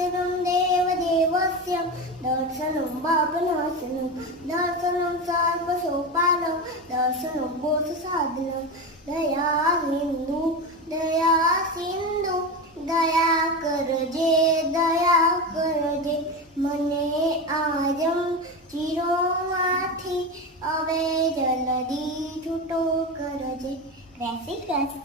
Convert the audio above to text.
दर्शनं देवदेवस्य दर्शनं पापनाशनं दर्शनं सर्वसोपानं दर्शनं बोधसाधनं दया सिंधु दया करजे મને આજમ ચિરોમાંથી હવે જલ્દી છૂટો કરજે. જય શ્રી કૃષ્ણ.